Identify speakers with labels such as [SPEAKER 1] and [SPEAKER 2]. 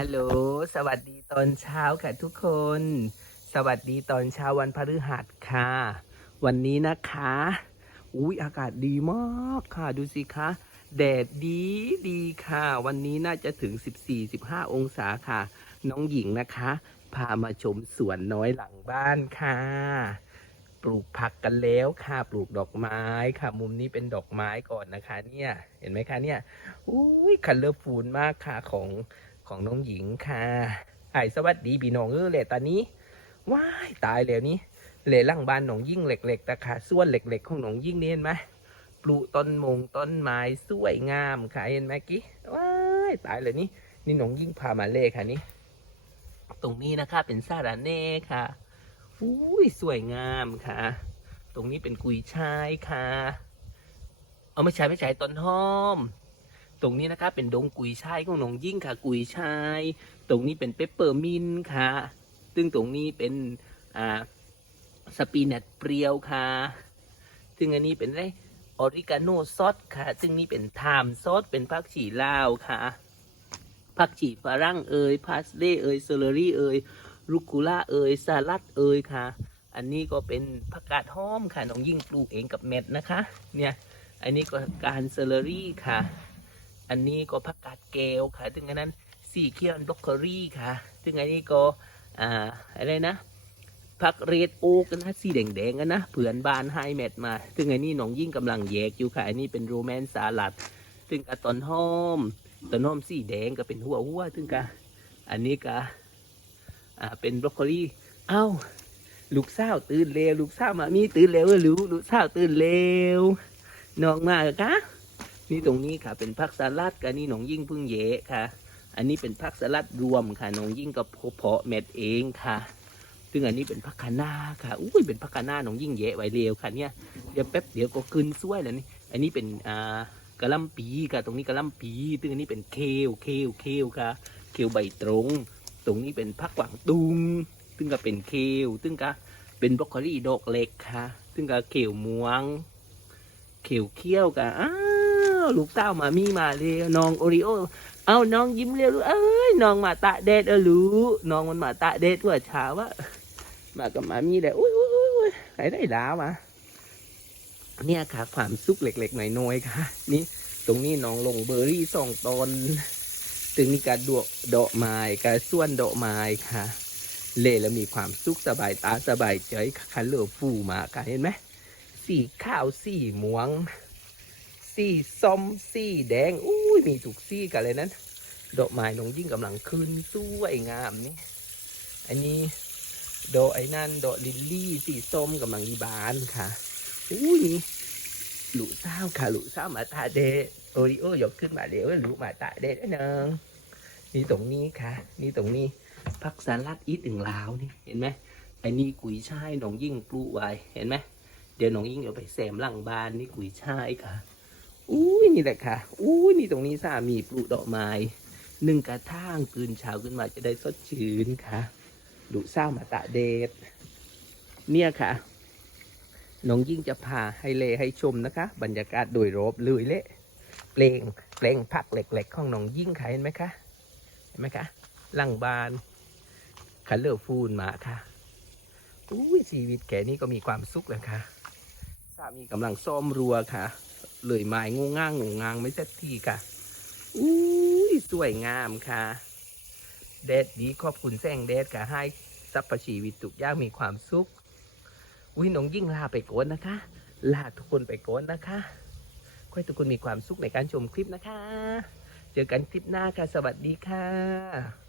[SPEAKER 1] ฮัลโหล สวัสดีตอนเช้าค่ะทุกคน สวัสดีตอนเช้าวันพฤหัสค่ะ วันนี้นะคะ อุ้ยอากาศดีมากค่ะ ดูสิคะ แดดดีดีค่ะ วันนี้น่าจะถึง 14-15 องศาค่ะ น้องหญิงนะคะ พามาชมสวนน้อยหลังบ้านค่ะ ปลูกผักกันแล้วค่ะ ปลูกดอกไม้ค่ะ มุมนี้เป็นดอกไม้ก่อนนะคะ เนี่ย เห็นไหมคะเนี่ย อุ้ยคันเลอร์ฟูลมากค่ะของ ของน้องหญิงค่ะไอ้สวัสดีพี่น้องเออเลยตอนนี้ว้ายตายแล้วนี่เหล่ล่างบ้านหนองยิ่งเหล็กๆแต่ค่ะส่วนเหล็กๆของหนองยิ่งนี่เห็นไหมปลูกต้นมงต้นไม้สวยงามค่ะเห็นไหมกี้ว้ายตายเลยนี่นี่หนองยิ่งพามาเล่ค่ะนี่ตรงนี้นะคะเป็นซาลาเน่ค่ะอุ้ยสวยงามค่ะ ตรงนี้เป็นกุยช่ายค่ะ เอาไม่ใช่ไม่ใช่ต้นหอม ตรงนี้นะคะเป็นดงกุยช่ายของหนองยิ่งค่ะ กุยช่าย ตรงนี้เป็นเปปเปอร์มินค่ะ ซึ่งตรงนี้เป็นอ่าสปีนัทเปรียวค่ะ ซึ่งอันนี้เป็นอะไรออริกาโนซอสค่ะ ซึ่งนี่เป็นไทม์ซอสเป็นผักชีลาวค่ะผักชีฝรั่งเอยพาสเล่เอยเซอร์รี่เอยลูคูล่าเอยสลัดเอยค่ะ อันนี้ก็เป็นผักกาดหอมค่ะน้องยิ่งปลูกเองกับเม็ดนะคะ เนี่ย อันนี้ก็การเซอร์รี่ค่ะ อันนี้ก็ผักกาดแก้วค่ะถึงอันนั้นสีเขียวบล็อกเกอรี่ค่ะถึงอันนี้ก็อ่าอะไรนะผักเรดโอ๊กนะสีแดงๆกันนะเผื่อนบานไฮเม็ดมา ถึงอันนี้น้องยิ่งกำลังแยกอยู่ค่ะ อันนี้เป็นโรแมนสาลัด ถึงกับต้นหอมต้นหอมสีแดงก็เป็นหัวหัวถึงกะอันนี้ก็อ่าเป็นบล็อกเกอรี่เอ้าลูกสาวตื่นเร็วลูกสาวมามีตื่นเร็วหรือลูกสาวตื่นเร็วน้องมาเหรอคะ นี่ตรงนี้ค่ะ เป็นผักสลัดกันนี่หนองยิ่งพึ่งเยะค่ะ อันนี้เป็นผักสลัดรวมค่ะหนองยิ่งก็เพาะเม็ดเองค่ะ ซึ่งอันนี้เป็นผักคะน้าค่ะอุ้ยเป็นผักคะน้าหนองยิ่งเยะไว้เร็วค่ะเนี่ยเดี๋ยวแป๊บเดี๋ยวก็ขึ้นสวยแล้วนี่อันนี้เป็นอ่ากระลำปีค่ะตรงนี้กระลำปีซึ่งอันนี้เป็นเคลเคลเคลค่ะ เคลใบตรง ตรงนี้เป็นผักหวังตุงซึ่งก็เป็นเคลซึ่งก็เป็นบรอกโคลีดอกเล็กค่ะ ซึ่งก็เคลม่วงเขียวเขี้ยวกันอ้า วลูกเต้ามามีมาเลยน้องโอริโอเอาน้องยิ้มเร็วลูกเอ้ยน้องมาตะเดดเออรู้น้องมันมาตะเดดทั่วเช้าวะมากับมามีเลยอุ้ยอุ้ยอุ้ยอุ้ยใครได้ดาวมาเนี่ยค่ะความสุขเล็กๆหน่อยๆค่ะ นี่ตรงนี้น้องลงเบอร์รี่สองตนถึงนี่การดอกดอกไม้การส่วนดอกไม้ค่ะ เล่แล้วมีความสุขสบายตาสบายใจคันเหลือฟูมาค่ะเห็นไหมสีขาวสีม่วง สีส้มสีแดงอุ้ยมีทุกสีกันเลยนั้น ดอกไม้นงยิ่งกำลังขึ้นสวยงามนี่อันนี้ดอกไอ้นั่นดอกลิลลี่สีส้มกำลังยีบานค่ะอุ้ยนี่หลูซ้าค่ะหลูซ้ามาตาเดะโอริโอยกขึ้นมาเดี๋ยวหลูมาตาเดะนะเนงนี่ตรงนี้ค่ะ นี่ตรงนี้พักสลัดอีทถึงลาวนี่เห็นไหมไอ้นี่กุยช่ายน้องยิ่งปลูกไว้เห็นไหมเดี๋ยวน้องยิ่งเอาไปแซมหลังบ้านนี่กุยช่ายค่ะ อุ้ยนี่แหละค่ะอุ้ยนี่ตรงนี้สามีปลูกดอกไม้หนึ่งกระท่างตื่นเช้าขึ้นมาจะได้สดชื่นค่ะดูเศร้ามาตะเดดเนี่ยค่ะน้องยิ่งจะพาให้เลให้ชมนะคะ บรรยากาศโดยรอบเลยเละเปลงเปลงผักเหล็ก ๆ ของน้องยิ่งค่ะเห็นไหมคะเห็นไหมคะหลังบานคันเลอร์ฟูนมาค่ะอุ้ยชีวิตแกนี่ก็มีความสุขแล้วค่ะสามีกำลังซ่อมรั้วค่ะ เลยไม้งูง่างงูงางไม่สร็จทีค่ะอุ้ยสวยงามค่ะ แดดดีขอบคุณแสงแดดค่ะให้สรรพชีวิตทุกอย่างมีความสุขอุ้ยน้องยิ่งลาไปโกนนะคะ ลาทุกคนไปโกนนะคะขอให้ทุกคนมีความสุขในการชมคลิปนะคะ เจอกันคลิปหน้าค่ะ สวัสดีค่ะ